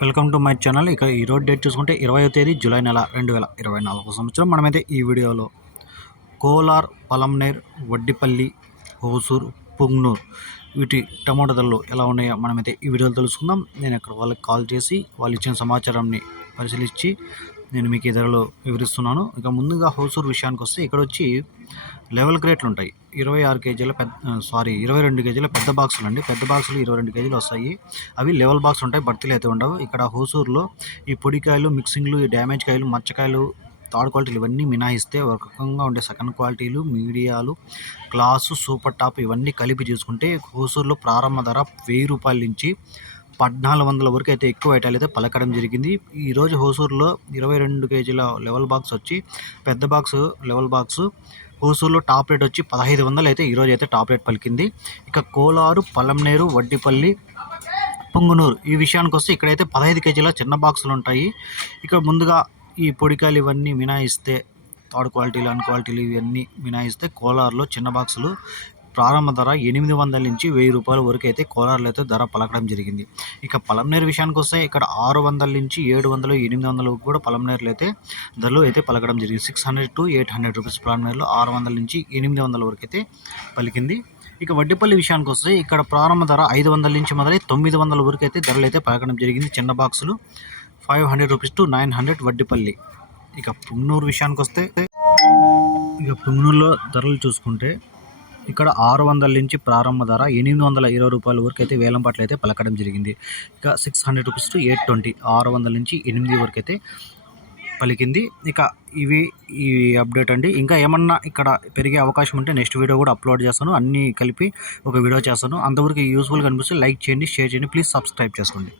Welcome to my channel. ఇక ఈ రోజు డేట్ చూసుకుంటే ఇరవయో తేదీ జూలై నెల రెండు వేల ఇరవై నాలుగు సంవత్సరం. మనమైతే ఈ వీడియోలో కోలార్ పలంనేర్ వడ్డిపల్లి హోసూర్ పుంగ్నూర్ వీటి టమాటో ధరలు ఎలా ఉన్నాయో మనమైతే ఈ వీడియోలో తెలుసుకుందాం. నేను ఇక్కడ వాళ్ళకి కాల్ చేసి వాళ్ళు ఇచ్చిన సమాచారాన్ని పరిశీలించి నేను మీకు ఈ ధరలు వివరిస్తున్నాను. ఇక ముందుగా హోసూర్ విషయానికి వస్తే ఇక్కడ వచ్చి లెవెల్ క్రేట్లు ఉంటాయి. ఇరవై ఆరు కేజీల పెద్ద సారీ ఇరవై రెండు కేజీల పెద్ద బాక్సులు అండి. పెద్ద బాక్సులు ఇరవై రెండు కేజీలు వస్తాయి. అవి లెవెల్ బాక్స్ ఉంటాయి బర్తీలు అయితే ఉండవు. ఇక్కడ హోసూరులో ఈ పొడికాయలు మిక్సింగ్లు ఈ డ్యామేజ్ కాయలు మచ్చకాయలు థర్డ్ క్వాలిటీలు ఇవన్నీ మినహాయిస్తే ఒక రకంగా ఉండే సెకండ్ క్వాలిటీలు మీడియాలు క్లాసు సూపర్ టాప్ ఇవన్నీ కలిపి చూసుకుంటే హోసూరులో ప్రారంభ ధర వెయ్యి రూపాయల నుంచి పద్నాలుగు వందల వరకు అయితే ఎక్కువ ఐటాలు అయితే పలకడం జరిగింది. ఈరోజు హోసూరులో ఇరవై రెండు కేజీల లెవెల్ బాక్స్ వచ్చి పెద్ద బాక్స్ లెవెల్ బాక్స్ హోసూరులో టాప్ రేట్ వచ్చి పదహైదు వందలు అయితే ఈరోజు అయితే టాప్ రేట్ పలికింది. ఇక కోలారు పల్లంనేరు వడ్డిపల్లి పొంగునూరు ఈ విషయానికి వస్తే ఇక్కడైతే పదహైదు కేజీల చిన్న బాక్సులు ఉంటాయి. ఇక్కడ ముందుగా ఈ పొడికాయలు ఇవన్నీ మినాయిస్తే థర్డ్ క్వాలిటీలు అన్ క్వాలిటీలు ఇవన్నీ మినాయిస్తే కోలార్లో చిన్న బాక్సులు ప్రారంభ ధర ఎనిమిది వందల నుంచి వెయ్యి రూపాయల వరకు అయితే కోలార్లో అయితే ధర పలకడం జరిగింది. ఇక పలంనేరు విషయానికి వస్తే ఇక్కడ ఆరు వందల నుంచి ఏడు వందలు ఎనిమిది వందలు కూడా పలంనేరులో అయితే ధరలు అయితే పలకడం జరిగింది. Six hundred to eight hundred rupees పలంనేరులో ఆరు వందల నుంచి ఎనిమిది వందల వరకు అయితే పలికింది. ఇక వడ్డిపల్లి విషయానికి వస్తే ఇక్కడ ప్రారంభ ధర ఐదు వందల నుంచి మొదలై తొమ్మిది వందల వరకు అయితే ధరలు అయితే పలకడం జరిగింది. చిన్న బాక్సులు five hundred rupees to nine hundred Vaddipalli. ఇక పుంగనూరు విషయానికి వస్తే ఇక పుంగనూరులో ధరలు చూసుకుంటే ఇక్కడ ఆరు వందల నుంచి ప్రారంభ ధర ఎనిమిది వందల ఇరవై రూపాయల వరకు అయితే వేలం పట్ల అయితే పలకడం జరిగింది. ఇక six hundred rupees to eight twenty ఆరు వందల నుంచి ఎనిమిది వరకు అయితే పలికింది. ఇక ఇవి ఈ అప్డేట్ అండి. ఇంకా ఏమన్నా ఇక్కడ పెరిగే అవకాశం ఉంటే నెక్స్ట్ వీడియో కూడా అప్లోడ్ చేస్తాను. అన్నీ కలిపి ఒక వీడియో చేస్తాను. అంతవరకు యూస్ఫుల్గా అనిపిస్తే లైక్ చేయండి షేర్ చేయండి. ప్లీజ్ సబ్స్క్రైబ్ చేసుకోండి.